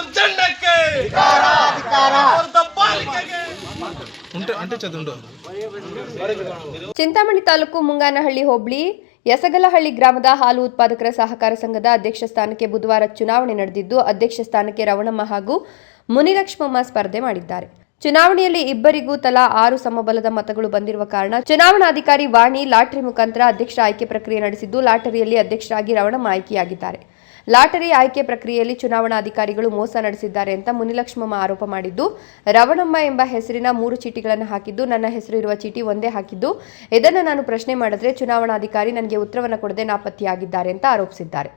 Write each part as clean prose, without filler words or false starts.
ದೌರ್ಜನ್ಯಕ್ಕೆ ಚಿಂತಾಮಣಿ ತಾಲೂಕು ಮುಂಗಾನಹಳ್ಳಿ ಹೋಬಳಿ ಯಸಗಲಹಳ್ಳಿ ಗ್ರಾಮದ ಹಾಲು ಉತ್ಪಾದಕರ ಸಹಕಾರ ಸಂಘದ ಅಧ್ಯಕ್ಷ ಸ್ಥಾನಕ್ಕೆ ಬುಧವಾರ ಚುನಾವಣೆ ನಡೆದಿದ್ದು, ಅಧ್ಯಕ್ಷ ಸ್ಥಾನಕ್ಕೆ ರವಣಮ್ಮ ಹಾಗೂ ಮುನಿಲಕ್ಷ್ಮಮ್ಮ ಸ್ಪರ್ಧೆ ಮಾಡಿದ್ದಾರೆ. ಚುನಾವಣೆಯಲ್ಲಿ ಇಬ್ಬರಿಗೂ ತಲಾ 6 ಸಮಬಲದ ಮತಗಳು ಬಂದಿರುವ ಕಾರಣ ಚುನಾವಣಾಧಿಕಾರಿ ವಾಣಿ ಲಾಟರಿ ಮುಖಾಂತರ ಅಧ್ಯಕ್ಷರ ಆಯ್ಕೆ ಪ್ರಕ್ರಿಯೆ ನಡೆಸಿದ್ದು, ಲಾಟರಿಯಲ್ಲಿ ಅಧ್ಯಕ್ಷರಾಗಿ ರವಣಮ್ಮ ಆಯ್ಕೆಯಾಗಿದ್ದಾರೆ. ಲಾಟರಿ ಆಯ್ಕೆ ಪ್ರಕ್ರಿಯೆಯಲ್ಲಿ ಚುನಾವಣಾಧಿಕಾರಿಗಳು ಮೋಸ ನಡೆಸಿದ್ದಾರೆ ಅಂತ ಮುನಿಲಕ್ಷ್ಮಮ್ಮ ಆರೋಪ ಮಾಡಿದ್ದು, ರವಣಮ್ಮ ಎಂಬ ಹೆಸರಿನ 3 ಚೀಟಿಗಳನ್ನು ಹಾಕಿದ್ದು, ನನ್ನ ಹೆಸರು ಇರುವ ಚೀಟಿ ಒಂದೇ ಹಾಕಿದ್ದು, ಇದನ್ನು ನಾನು ಪ್ರಶ್ನೆ ಮಾಡಿದ್ರೆ ಚುನಾವಣಾಧಿಕಾರಿ ನನಗೆ ಉತ್ತರವನ್ನು ಕೊಡದೆ ನಾಪತ್ತೆಯಾಗಿದ್ದಾರೆ ಅಂತ ಆರೋಪಿಸಿದ್ದಾರೆ.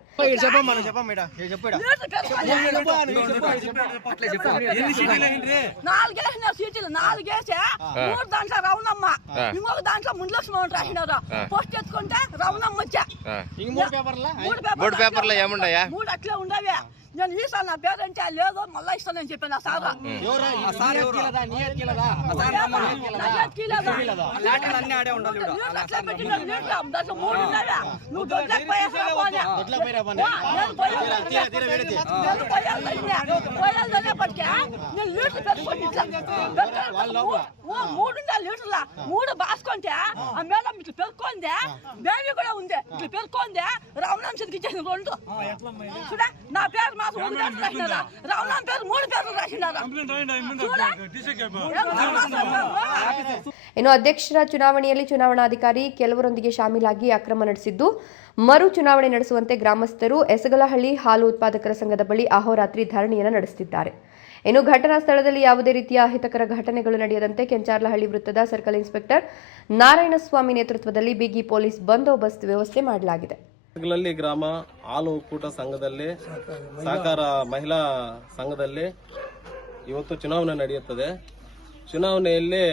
నేను ఈసారి నా పేరంటే లేదు మళ్ళా ఇస్తానని చెప్పాను. మూడు బాసుకుంటే ఆ మేడం ఇట్లా పెరుక్కుందే, బేబీ కూడా ఉంది ఇట్లా పెరుక్కుందే, రమణం చేతికి ఇచ్చేది 2 చూడ. నా పేరు మాత్రం 1 పేరు రాసినారా, రమణం పేరు 3 పేర్లు రాసినారా. ಇನ್ನು ಅಧ್ಯಕ್ಷರ ಚುನಾವಣೆಯಲ್ಲಿ ಚುನಾವಣಾಧಿಕಾರಿ ಕೆಲವರೊಂದಿಗೆ ಶಾಮೀಲಾಗಿ ಅಕ್ರಮ ನಡೆಸಿದ್ದು, ಮರು ಚುನಾವಣೆ ನಡೆಸುವಂತೆ ಗ್ರಾಮಸ್ಥರು ಯಸಗಲಹಳ್ಳಿ ಹಾಲು ಉತ್ಪಾದಕರ ಸಂಘದ ಬಳಿ ಅಹೋರಾತ್ರಿ ಧರಣಿಯನ್ನು ನಡೆಸುತ್ತಿದ್ದಾರೆ. ಇನ್ನು ಘಟನಾ ಸ್ಥಳದಲ್ಲಿ ಯಾವುದೇ ರೀತಿಯ ಅಹಿತಕರ ಘಟನೆಗಳು ನಡೆಯದಂತೆ ಕೆಂಚಾರ್ಲಹಳ್ಳಿ ವೃತ್ತದ ಸರ್ಕಲ್ ಇನ್ಸ್ಪೆಕ್ಟರ್ ನಾರಾಯಣಸ್ವಾಮಿ ನೇತೃತ್ವದಲ್ಲಿ ಬಿಗಿ ಪೊಲೀಸ್ ಬಂದೋಬಸ್ತ್ ವ್ಯವಸ್ಥೆ ಮಾಡಲಾಗಿದೆ. ಯಸಗಲಹಳ್ಳಿ ಗ್ರಾಮ ಹಾಲು ಒಕ್ಕೂಟ ಸಂಘದಲ್ಲಿ, ಸಹಕಾರ ಮಹಿಳಾ ಸಂಘದಲ್ಲಿ ಇವತ್ತು ಚುನಾವಣೆ ನಡೆಯುತ್ತದೆ. ಚುನಾವಣೆಯಲ್ಲಿ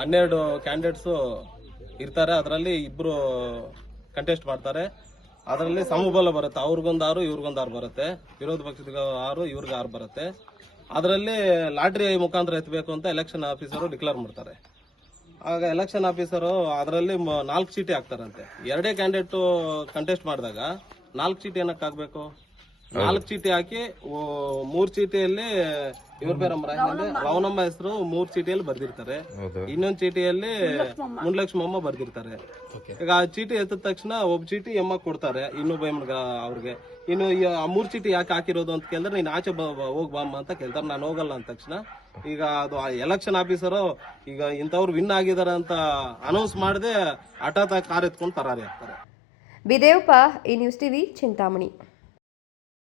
12 ಕ್ಯಾಂಡಿಡೇಟ್ಸು ಇರ್ತಾರೆ. ಅದರಲ್ಲಿ 2 ಕಂಟೆಸ್ಟ್ ಮಾಡ್ತಾರೆ. ಅದರಲ್ಲಿ ಸಮಬಲ ಬರುತ್ತೆ. ಅವ್ರಿಗೊಂದು 6 ಇವ್ರಿಗೊಂದು 6 ಬರುತ್ತೆ. ವಿರೋಧ ಪಕ್ಷದ 6 ಇವ್ರಿಗೆ 6 ಬರುತ್ತೆ. ಅದರಲ್ಲಿ ಲಾಟ್ರಿ ಮುಖಾಂತರ ಎತ್ತಬೇಕು ಅಂತ ಎಲೆಕ್ಷನ್ ಆಫೀಸರು ಡಿಕ್ಲೇರ್ ಮಾಡ್ತಾರೆ. ಆಗ ಎಲೆಕ್ಷನ್ ಆಫೀಸರು ಅದರಲ್ಲಿ 4 ಚೀಟಿ ಹಾಕ್ತಾರಂತೆ. 2 ಕ್ಯಾಂಡಿಡೇಟ್ ಕಂಟೆಸ್ಟ್ ಮಾಡಿದಾಗ 4 ಚೀಟಿ ಏನಕ್ಕೆ ಹಾಕ್ಬೇಕು? 4 ಚೀಟಿ ಹಾಕಿ 3 ಚೀಟಿಯಲ್ಲಿ ಇವ್ರ ಪೇರ ರವಣಮ್ಮ ಹೆಸರು 3 ಚೀಟಿಯಲ್ಲಿ ಬರ್ದಿರ್ತಾರೆ. ಇನ್ನೊಂದು ಚೀಟಿಯಲ್ಲಿ ಮುನಿಲಕ್ಷ್ಮಮ್ಮ ಬರ್ದಿರ್ತಾರೆ. ಈಗ ಆ ಚೀಟಿ ಎತ್ತಿದ ತಕ್ಷಣ ಒಬ್ಬ ಚೀಟಿ ಎಮ್ಮ ಕೊಡ್ತಾರೆ ಇನ್ನೊಬ್ಬ ಅವ್ರಿಗೆ. ಇನ್ನು ಆ 3 ಚೀಟಿ ಯಾಕೆ ಹಾಕಿರೋದು ಅಂತ ಕೇಳಿದ್ರೆ, ನೀನ್ ಆಚೆ ಹೋಗ್ ಬಾಮ್ಮ ಅಂತ ಕೇಳ್ತಾರೆ. ನಾನು ಹೋಗಲ್ಲ ಅಂದ ತಕ್ಷಣ ಈಗ ಅದು ಎಲೆಕ್ಷನ್ ಆಫೀಸರು ಈಗ ಇಂಥವ್ರು ವಿನ್ ಆಗಿದಾರೆ ಅಂತ ಅನೌನ್ಸ್ ಮಾಡದೆ ಹಠಾತ್ ಕಾರ್ ಎತ್ಕೊಂಡು ಪರಾರಿ ಆಗ್ತಾರೆ. ಬಿದೇವಪ್ಪ, ಈ ನ್ಯೂಸ್ ಟಿವಿ, ಚಿಂತಾಮಣಿ.